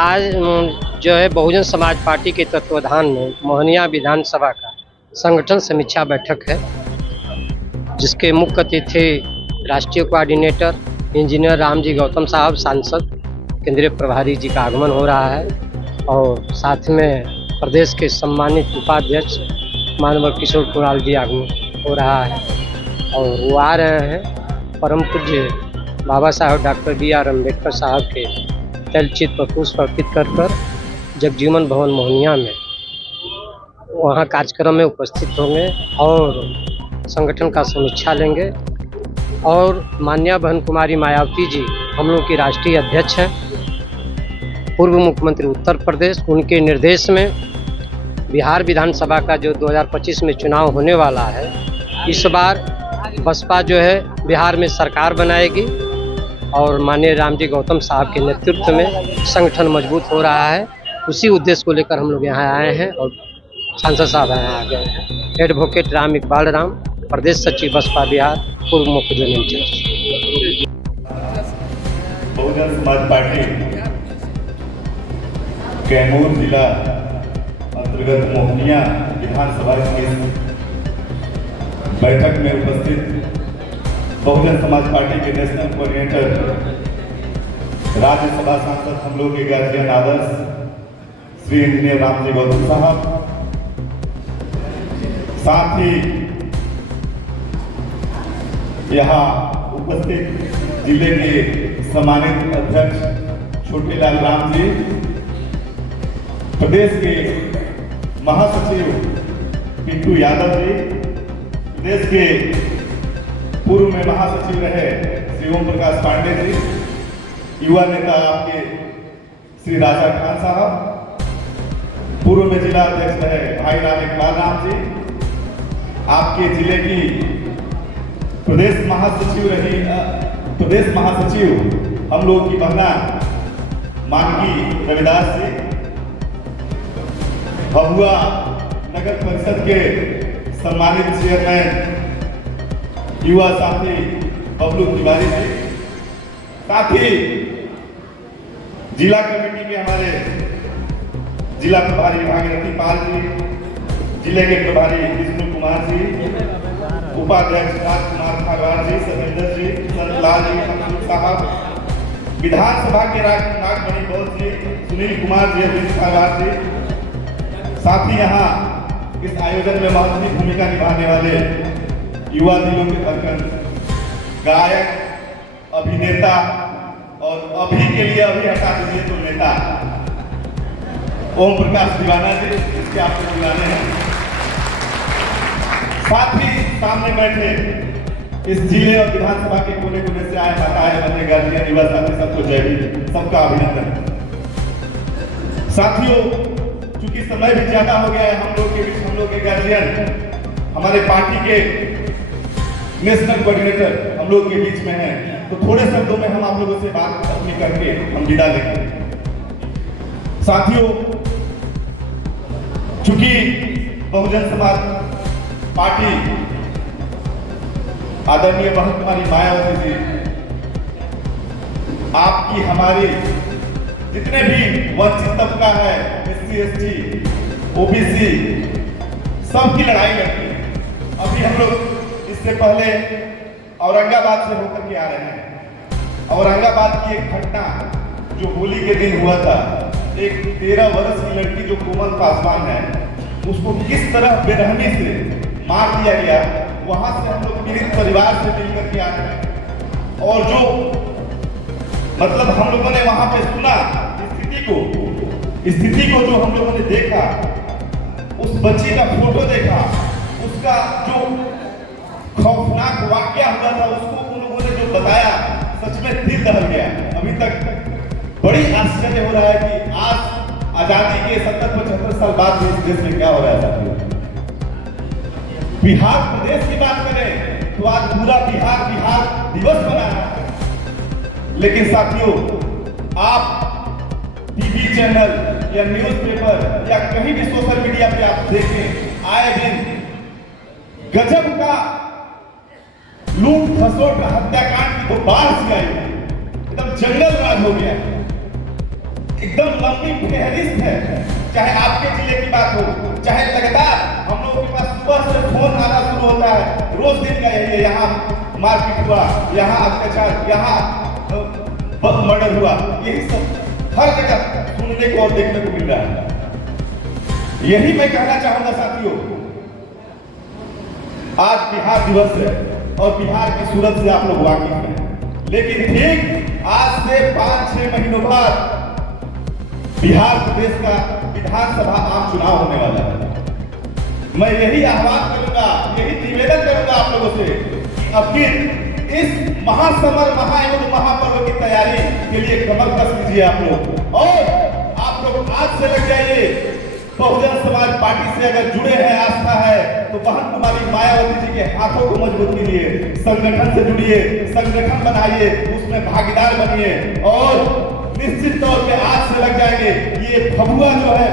आज जो है बहुजन समाज पार्टी के तत्वाधान में मोहनिया विधानसभा का संगठन समीक्षा बैठक है, जिसके मुख्य अतिथि राष्ट्रीय कोऑर्डिनेटर इंजीनियर रामजी गौतम साहब, सांसद केंद्रीय प्रभारी जी का आगमन हो रहा है और साथ में प्रदेश के सम्मानित उपाध्यक्ष मानव किशोर कुणाल जी आगमन हो रहा है और वो आ रहे हैं परम पूज्य बाबा साहब डॉक्टर B.R. अम्बेडकर साहब के तैलचित्र पर पुष्प अर्पित कर जगजीवन भवन मोहनिया में वहाँ कार्यक्रम में उपस्थित होंगे और संगठन का समीक्षा लेंगे। और माननीय बहन कुमारी मायावती जी हम लोग की राष्ट्रीय अध्यक्ष हैं, पूर्व मुख्यमंत्री उत्तर प्रदेश, उनके निर्देश में बिहार विधानसभा का जो 2025 में चुनाव होने वाला है, इस बार बसपा जो है बिहार में सरकार बनाएगी और माननीय रामजी गौतम साहब के नेतृत्व में संगठन मजबूत हो रहा है। उसी उद्देश्य को लेकर हम लोग यहाँ आए हैं और सांसद साहब यहाँ आ गए हैं। एडवोकेट राम इकबाल राम, प्रदेश सचिव बसपा बिहार, पूर्व मुख्य zone in charge. Bahujan Samaj party Kaimur जिला अंतर्गत मोहनिया विधानसभा की बैठक में उपस्थित बहुजन समाज पार्टी के नेशनल कोऑर्डिनेटर राज्यसभा सांसद हम लोग के गार्जियन आदर्श श्री इंजीनियर रामजी गौतम साहब, साथ ही यहाँ उपस्थित जिले के सम्मानित अध्यक्ष छोटेलाल राम जी, प्रदेश के महासचिव पिंटू यादव जी, प्रदेश के पूर्व में महासचिव रहे श्री ओम प्रकाश पांडे जी, युवा नेता आपके श्री राजा खान साहब, पूर्व में जिला अध्यक्ष रहे भाई राम इकबाल राम जी, आपके जिले की प्रदेश महासचिव हम लोग की बहना मानकी रविदास जी, भभुआ नगर परिषद के सम्मानित चेयरमैन युवा साथी बबलू तिवारी जी, साथ ही जिला कमेटी के हमारे जिला प्रभारी भागीरथी पाल जी, जिले के प्रभारी विष्णु कुमार जी, उपाध्यक्ष राजकुमार खागवार जी, सतेंद्र जी, संतलाल जी, मंसूर साहब, विधानसभा के नागमणि बोस जी, सुनील कुमार जी, अरविंद खागवार जी, साथ ही यहाँ इस आयोजन में महत्वपूर्ण भूमिका निभाने वाले युवा दिलों के धड़कन, गायक, अभिनेता और अभी के लिए अभी हटा दीजिए तो नेता ओम प्रकाश दीवाना जी, इसके आपको बुलाने हैं। साथ ही सामने बैठे इस जिले और विधानसभा के कोने कोने से आए हटाए बने गार्जियन, युवा साथी, सबको जय हिंद, सबका अभिनंदन। साथियों, चूंकि समय भी ज्यादा हो गया है, हम लोग के बीच हम लोग के गार्जियन हमारे पार्टी के नेशनल कोऑर्डिनेटर हम लोग के बीच में हैं, तो थोड़े शब्दों में हम आप लोगों से बात अपनी करके हम विदा लेंगे। साथियों, चूंकि बहुजन समाज पार्टी आदरणीय बहन कुमारी मायावती जी, आपकी हमारी जितने भी वंचित तबका है, SC ST OBC, सबकी लड़ाई लड़ती है। अभी हम लोग इससे पहले औरंगाबाद से होकर के आ रहे हैं। औरंगाबाद की एक घटना जो होली के दिन हुआ था, एक 13 वर्ष की लड़की जो कोमल पासवान है, उसको किस तरह बेरहमी से मार दिया गया, वहां से हम लोग पीड़ित परिवार से मिलकर के आ रहे हैं। और जो मतलब हम लोगों ने वहां पे सुना स्थिति को जो हम लोगों ने देखा, उस बच्ची का फोटो देखा, उसका जो खौफनाक वाकया हुआ था, उसको उन लोगों ने जो बताया, सच में दिल दहल गया। अभी तक बड़ी आश्चर्य हो रहा है कि आज आजादी के 70-75 साल बाद भी इस देश में क्या हो रहा है। साथियों, बिहार प्रदेश की बात करें तो आज पूरा बिहार दिवस मना रहा है। लेकिन साथियों, आप टीवी चैनल या न्यूज़पेपर या कहीं भी सोशल मीडिया पे आप देखें, आए दिन गजब का लूट खसोट हत्याकांड की तो बाढ़ सी आई, एकदम जंगल राज हो गया। एकदम लंबी फहरिस्त है। चाहे आपके जिले की बात हो, चाहे लगातार हम लोगों के पास सुबह से फोन आना शुरू होता है, रोज दिन का यही है, यहाँ मारपीट हुआ, यहाँ अत्याचार, यहाँ मर्डर हुआ, यही सब हर जगह सुनने को और देखने को मिल रहा है। यही मैं कहना चाहूंगा साथियों, आज बिहार दिवस है और बिहार की सूरत से आप लोग वाकिफ हैं, लेकिन ठीक आज से 5-6 महीनों बाद बिहार प्रदेश का विधानसभा आम चुनाव होने वाला है। मैं यही आह्वान करूंगा, यही निवेदन करूंगा आप लोगों से कि अब फिर इस महासमर महायुद्ध महापर्व की तैयारी के लिए कमर कस लीजिए आप लोग, और आप लोग आज से लग जाइए। बहुजन समाज पार्टी से अगर जुड़े हैं, आस्था है, तो बहन कुमारी मायावती जी के हाथों को मजबूत कीजिए, संगठन से जुड़िए, संगठन बनाइए, उसमें भागीदार बनिए, और निश्चित तौर पे आज से लग जाएंगे। ये भभुआ जो है,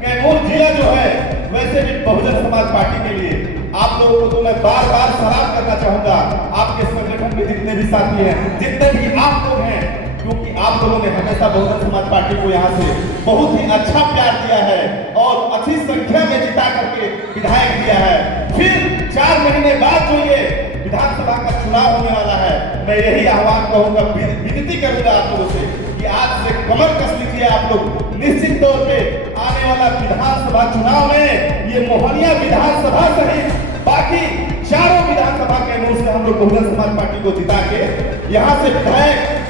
कैमूर जिला जो है, वैसे भी बहुजन समाज पार्टी के लिए आप लोगों को तो मैं बार बार सलाम करना चाहूंगा, आपके संगठन के जितने भी साथी हैं, जितने भी आप लोग हैं, क्योंकि आप लोगों ने हमेशा बहुजन समाज पार्टी को यहाँ से बहुत ही अच्छा प्यार दिया है और अच्छी संख्या में जिता करके विधायक दिया है। फिर 4 महीने बाद जो ये विधानसभा का चुनाव होने वाला है, मैं यही आह्वान कहूंगा, विनती करूंगा आप लोगों से कि आज से कमर कस लीजिए आप लोग। निश्चित तौर पे आने वाला विधानसभा चुनाव में ये मोहनिया विधानसभा सहित बाकी चारों विधानसभा के अनुरूप से हम लोग बहुजन समाज पार्टी को जिता के यहाँ से विधायक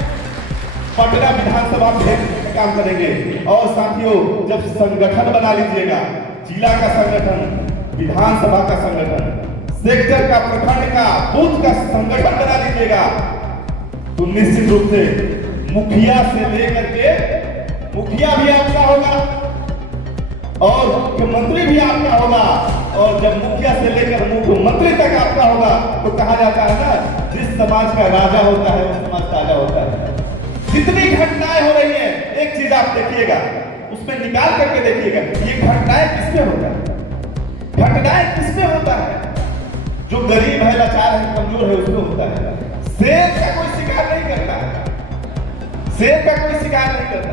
पटना विधानसभा भेजने का काम करेंगे। और साथियों, जब संगठन बना लीजिएगा, जिला का संगठन, विधानसभा का संगठन, सेक्टर का, प्रखंड का, बूथ का संगठन बना लीजिएगा, तो निश्चित रूप से मुखिया से लेकर के मुखिया भी आपका होगा और मुख्यमंत्री भी आपका होगा, और जब मुखिया से लेकर मुख्यमंत्री तक आपका होगा, तो कहा जाता है ना, जिस समाज का राजा होता है वो समाज राजा होता है। जितनी घटनाएं हो रही हैं, एक चीज आप देखिएगा, उसमें निकाल करके देखिएगा, ये घटनाएं किसमें होता है? घटनाएं किसमें होता है? जो गरीब है, लाचार है, कमजोर है, उसमें होता है। शेर का कोई शिकार नहीं करता है, शेर का कोई शिकार नहीं करता,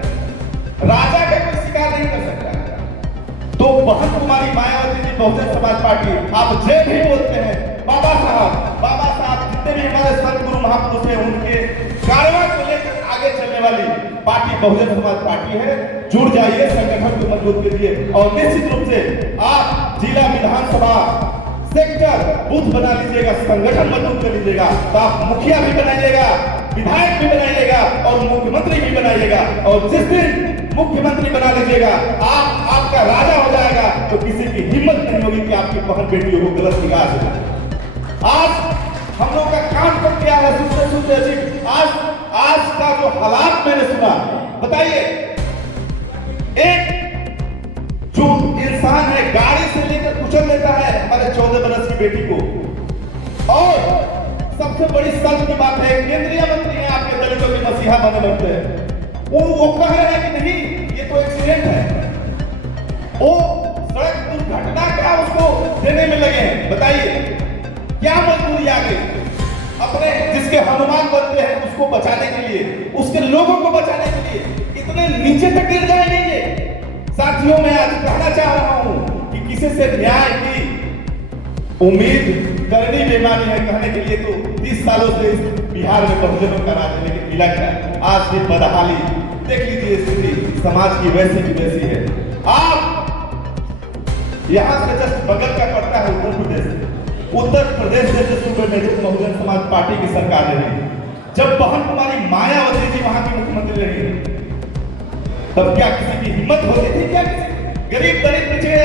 राजा का कोई शिकार नहीं कर सकता। तो बहन कुमारी मायावती जी, बहुजन समाज पार्टी, आप जय भी बोलते हैं, बाबा साहब जितने भी हमारे संत गुरु महापुरुष हैं, उनके कारवा को लेकर आगे चलने वाली पार्टी बहुजन समाज पार्टी है। जुड़ जाइए, संगठन को मजबूत कीजिए, और निश्चित रूप से आप जिला, विधानसभा, सेक्टर, बूथ बना लीजिएगा, संगठन मजबूत कर लीजिएगा, तो आप मुखिया भी बनाइएगा, विधायक भी बनाइएगा और मुख्यमंत्री भी बनाइएगा। और जिस दिन मुख्यमंत्री बना लीजिएगा, आपका राजा हो जाएगा, तो किसी की हिम्मत नहीं होगी कि आपकी बहन बेटियों को गलत निगाह से देखे। आज हम लोग का काम कर दिया है, सुनते आज का जो हालात मैंने सुना, बताइए, एक जो इंसान है गाड़ी से लेकर कुचल देता है हमारे 14 वर्ष की बेटी को, और सबसे बड़ी शर्म की बात है, केंद्रीय मंत्री हैं आपके, दलितों के मसीहा बने बनते हैं, वो कह रहे हैं कि नहीं, ये तो एक्सीडेंट है, वो सड़क दुर्घटना का उसको देने में लगे हैं। बताइए क्या मजबूरी आ गई? अपने जिसके हनुमान बनते हैं उसको बचाने के लिए, उसके लोगों को बचाने के लिए इतने नीचे तक गिर जाएंगे ये? साथियों, मैं आज कहना चाह रहा हूं कि किसी से न्याय की उम्मीद करनी बेमानी है। कहने के लिए तो 30 सालों से बिहार में बहुजनों का राज, लेकिन मिला क्या? आज की बदहाली देख लीजिए, स्थिति समाज की वैसी की वैसी है। आप यहां से जस्ट बगल का पड़ता है उत्तर प्रदेश जैसे सूबे में जो बहुजन समाज पार्टी की सरकार रही, जब बहन कुमारी मायावती जी वहां की मुख्यमंत्री रही, तब क्या किसी की हिम्मत होती थी? क्या किसी गरीब दलित पिछड़े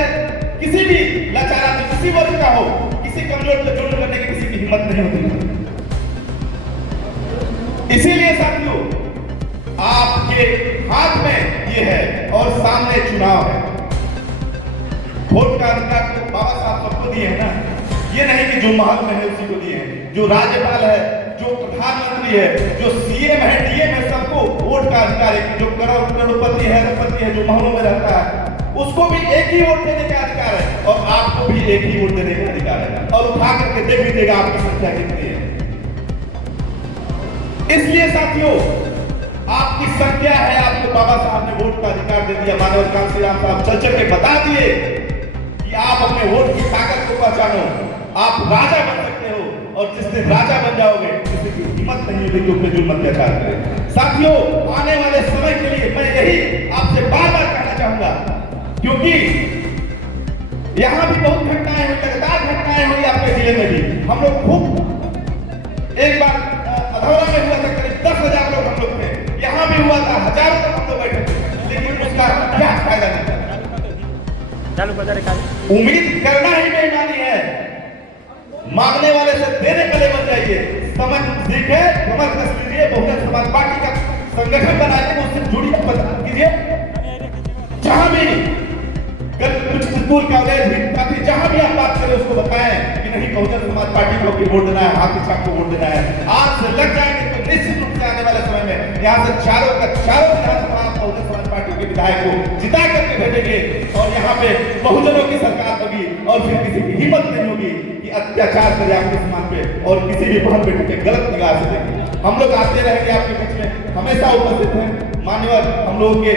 किसी भी लाचार आदमी, किसी वर्ग का हो, किसी कमजोर को जुल्म करने की किसी की हिम्मत नहीं होती थी। इसीलिए साथियों, आपके हाथ में ये है और सामने चुनाव है। वोट का अधिकार तो बाबा साहब सबको दिए हैं ना, ये नहीं कि जो महल में है उसी को दिए हैं। जो राज्यपाल है, जो प्रधानमंत्री है, जो सीएम है, डीएम है, सबको वोट का अधिकार है। जो करोड़पति है, अरबपति है, जो महलों में रहता है, उसको भी एक ही वोट देने का अधिकार है, और आपको भी एक ही वोट देने का अधिकार है। और उठा करके देख लीजिएगा आपकी संख्या कितनी है। इसलिए साथियों, आपकी संख्या है, आपको बाबा साहब ने वोट का अधिकार दे दिया। मानव कांसी राम साहब चल चल के बता दिए कि आप अपने वोट की ताकत को पहचानो, आप राजा बन सकते हो, और जिस दिन राजा बन जाओगे किसी की हिम्मत नहीं होगी कि उन जुल्म अत्याचार करे। साथियों, आने वाले समय के लिए मैं यही आपसे बार बार कहना चाहूंगा, क्योंकि यहाँ भी बहुत घटनाएं हुई, लगातार घटनाएं हुई आपके जिले में भी। हम लोग खूब एक बार अधौरा में हुआ था, करीब 10,000 लोग हम लोग थे, यहाँ भी हुआ था, हजारों तक हम लोग बैठे थे, लेकिन उसका क्या फायदा नहीं था। उम्मीद करना ही बेईमानी है, मांगने वाले से देने के लिए बन जाइए। समझ सीखे, समझ कस लीजिए, बहुजन समाज पार्टी का संगठन बनाइए, उससे जुड़ी बात कीजिए। जहां भी कुछ स्कूल कॉलेज भी काफी जहां भी आप बात करें उसको बताएं कि नहीं बहुजन समाज पार्टी को वोट देना है, हाथी छाप को वोट देना है। आज से लग जाएंगे तो निश्चित रूप से आने वाले समय में यहाँ से चारों विधानसभा बहुजन समाज पार्टी के विधायक को जिता करके भेजेंगे, और यहाँ पे बहुजनों की सरकार होगी, और फिर किसी की हिम्मत नहीं होगी कि अत्याचार करे आपके समाज पे और किसी भी बहन बेटी पे गलत निगाह से देखें। हम लोग आते रहेंगे आपके बीच में, हमेशा उपस्थित हैं। मान्यवर हम लोगों के